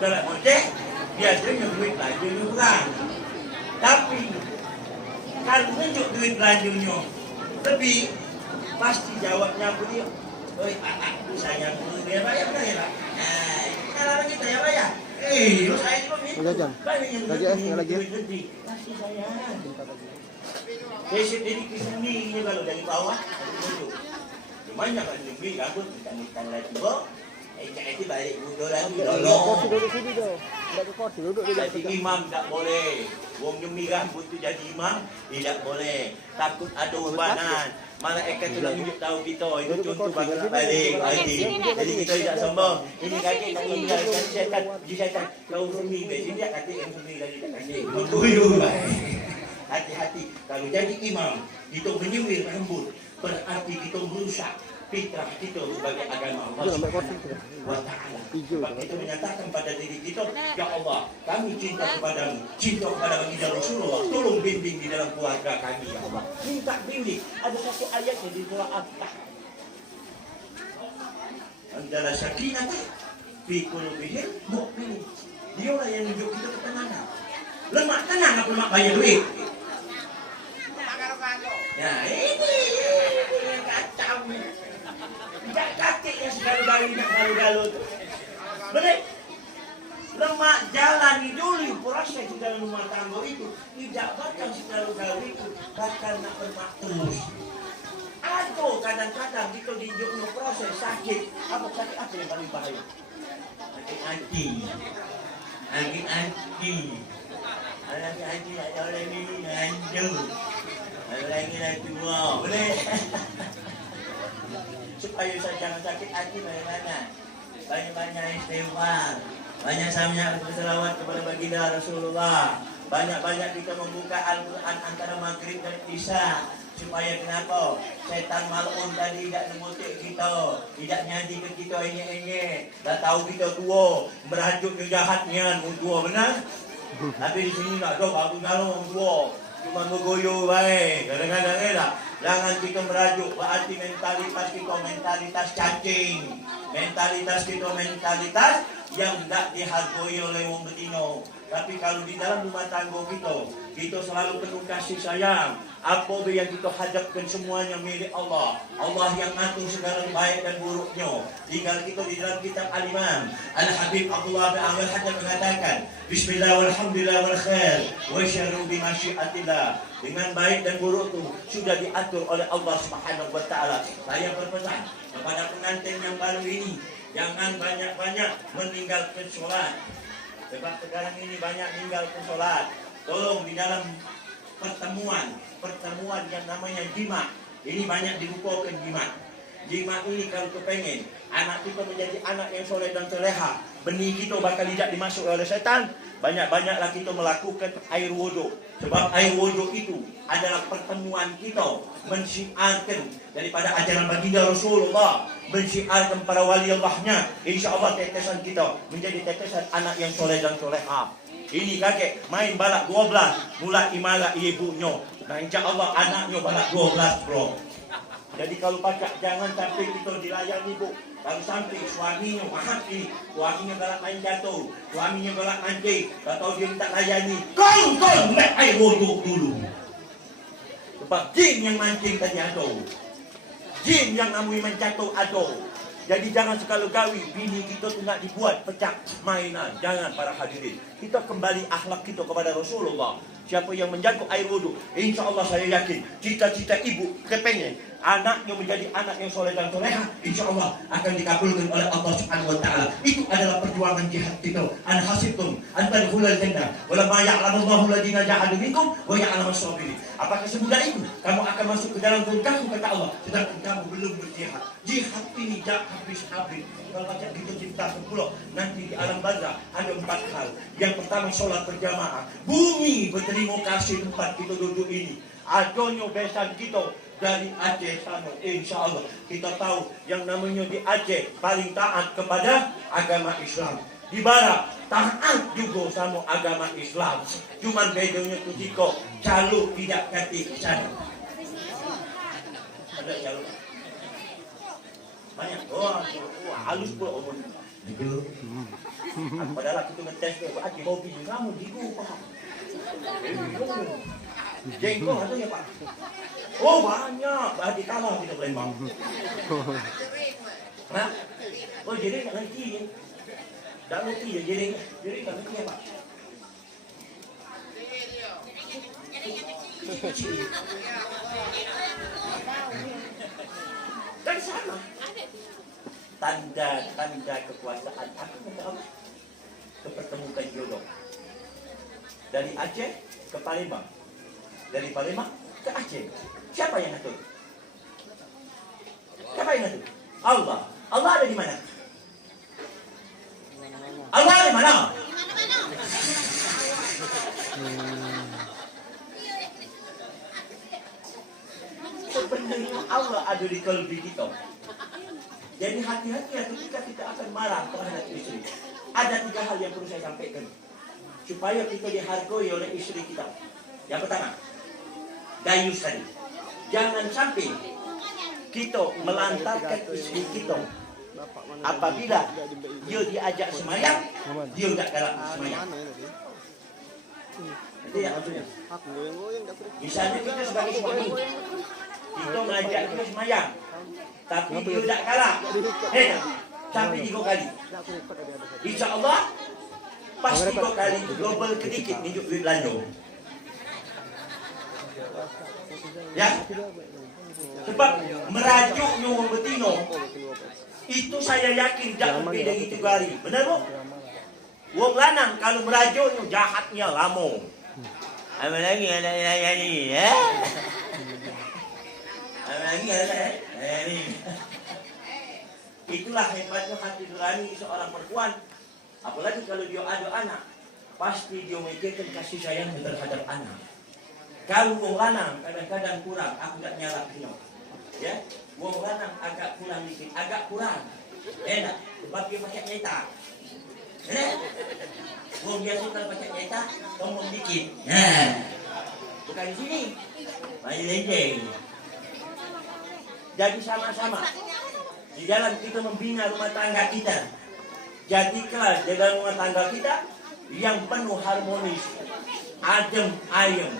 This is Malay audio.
Kalau ngoceh, biasanya duit lajunya kurang. Tapi, kalau nunjuk duit lajunya lebih, pasti jawabnya aku dia. Oi, aku sayang dia bayar benar ya Pak? Nah, itu pengalaman kita ya Pak ya. Saya juga gitu. Banyak yang duit lebih. Pasti sayang. Besok jadi kesini kalau dari bawah, cuma jangan lebih rambut kita lagi bro. Itu balik muda lagi Kursi duduk sini dong. Tidak ke kursi duduk di jadi imam tak boleh. Wong nyumi rambut tu jadi imam tidak boleh. Takut ada ubanan. Malaikat tu nak tunjuk tahu kita itu contoh bakal balik lagi. Jadi kita tidak sombong. Ini kaki tak meninggalkan syaitan. Syaitan kau sumi besok dia kaki yang sumi lagi tak kaki. Tuyu. Hati-hati kalau jadi imam kita menyuir rambut berarti kita merusak fitrah kita sebagai agama Allah Subhanahu wa taala. Sebab kita menyatakan pada diri kita, ya Allah, kami cinta kepadamu, cinta kepada baginda Rasulullah. Tolong bimbing di dalam keluarga kami ya Allah. Minta bimbing. Ada satu ayatnya di surah Al-Fatah. Antara sakinah fi qulubihim mu'minin. Dialah yang menunjuk kita ketenangan. Lemak tenang apa lemak banyak duit? Ya ini yang kacau nih. Tidak kakek yang segala-galanya galu-galu. Benar? Lemak jalani dulu proses di dalam rumah tangga itu. Tidak bakal segala-galu itu bakal nak lemak terus. Atau kadang-kadang kita diunjuk proses sakit. Apa sakit apa yang paling bahaya? Sakit hati. Sakit hati. Sakit hati ada orang ini hancur. Lagi nak tua, boleh? Supaya saya jangan sakit hati banyak-banyak. Banyak-banyak istighfar. Banyak banyak berselawat kepada baginda Rasulullah. Banyak-banyak kita membuka Al-Quran antara maghrib dan isya. Supaya kenapa? Setan malun tadi tidak memutik kita. Tidak nyanyi ke kita ini. Dah tahu kita tua. Merajuk ke jahatnya. Tua benar? Tapi di sini tak tahu aku kalau tua. Cuma bergoyo baik. Kadang-kadang lah. Jangan kita merajuk. Berarti mentalitas kita mentalitas cacing. Mentalitas kita mentalitas yang tidak dihargai oleh wong betino. Tapi kalau di dalam rumah tangga kita selalu penuh kasih sayang. Apa yang kita hadapkan semuanya milik Allah. Allah yang ngatur segala baik dan buruknya. Tinggal kita di dalam kitab Al-Imam Al-Habib Abdullah bin Ahmad Haddad mengatakan, Bismillah walhamdulillah wal khair wa syarru bi masyiatillah. Dengan baik dan buruk itu sudah diatur oleh Allah Subhanahu wa taala. Saya berpesan kepada pengantin yang baru ini, jangan banyak-banyak meninggalkan sholat. Sebab sekarang ini banyak meninggalkan sholat. Tolong di dalam pertemuan yang namanya jima. Ini banyak dilupakan jima. Jima ini kalau kepengen anak kita menjadi anak yang soleh dan soleha, benih kita bakal tidak dimasuk oleh setan. Banyak-banyaklah kita melakukan air wudhu. Sebab air wudhu itu adalah pertemuan kita mensyiarkan daripada ajaran baginda Rasulullah, mensyiarkan para wali Allahnya. Insya Allah tetesan kita menjadi tetesan anak yang soleh dan soleha. Ini kakek main balak 12, mulai imalah ibunya. Nah insya Allah anaknya balak 12 bro. Jadi kalau pakai jangan sampai kita dilayani bu. Kalau sampai suaminya maaf ini, suaminya galak main jatuh, suaminya galak mandi, atau dia tak layani, kau nak air wuduk dulu. Sebab jin yang mancing tadi ada, jin yang amui menjatuh ada. Jadi jangan sekali-kali bini kita tu nak dibuat pecah mainan. Jangan para hadirin. Kita kembali akhlak kita kepada Rasulullah. Siapa yang menjaga air wudhu, insya Allah saya yakin cita-cita ibu kepengen anaknya menjadi anak yang soleh dan soleha, insya Allah akan dikabulkan oleh Allah Subhanahu wa taala. Itu adalah perjuangan jihad kita. An hasibtum an tadkhulul jannah wa lam ya'lamullahu alladziina jahadu minkum wa ya'lamus sabirin. Apakah semudah itu kamu akan masuk ke dalam surgaku, kata Allah, sedangkan kamu belum berjihad. Jihad ini tak habis-habis. Kalau baca kita cinta 10, nanti di alam barzah ada 4 hal. Yang pertama sholat berjamaah. Bumi berterima kasih tempat kita duduk ini. Adonyo besan kita dari Aceh sana, insya Allah kita tahu yang namanya di Aceh paling taat kepada agama Islam. Di Barat taat juga sama agama Islam. Cuman bedanya ketika calo tidak kati ke sana. Ada calo banyak. Wah halus pula omong. Gitu. Padahal aku tuh ngetes tuh, Pak Haji hobi juga kamu jigo Pak. Jengkol ada ya Pak? Oh banyak, Pak Haji kalah kita Palembang. Nah, oh jadi nggak ngerti ya? Nggak ngerti ya jadi nggak ngerti ya Pak? Kan sama. Tanda kekuasaan aku kata Allah kepertemukan jodoh dari Aceh ke Palembang, dari Palembang ke Aceh. Siapa yang ngatur? Siapa yang ngatur? Allah. Allah ada di mana? Allah ada di mana? Sebenarnya Allah ada di kalbi kita. Jadi hati-hati ya ketika kita akan marah terhadap istri. Ada 3 hal yang perlu saya sampaikan supaya kita dihargai oleh istri kita. Yang pertama, dayus tadi. Jangan sampai kita melantarkan istri kita apabila dia diajak semayang, dia tidak galak semayang. Itu yang maksudnya. Misalnya kita sebagai suami, kita mengajak dia semayang, tapi dia tidak galak. Sampai 3 kali. Insya Allah pas 3 kali itu double kedikit minjuk duit belanja. Ya, sebab merajuknya orang betina itu saya yakin tidak lebih dari 3 hari. Benar bu? Wong lanang kalau merajuknya jahatnya lama. Apa lagi ada ini ya? Apa lagi ada ini? Itulah hebatnya hati nurani seorang perempuan. Apalagi kalau dia ada anak, pasti dia memikirkan kasih sayang terhadap anak. Kalau wong lanang kadang-kadang kurang, aku tak nyala kino. Ya, wong lanang agak kurang dikit, agak kurang. Enak, sebab dia pakai nyeta. Wong biasa kalau pakai nyeta, ngomong dikit. Nah, bukan di sini, main lejeng. Jadi sama-sama. Di dalam kita membina rumah tangga kita, jadikanlah dalam rumah tangga kita yang penuh harmonis, adem ayem,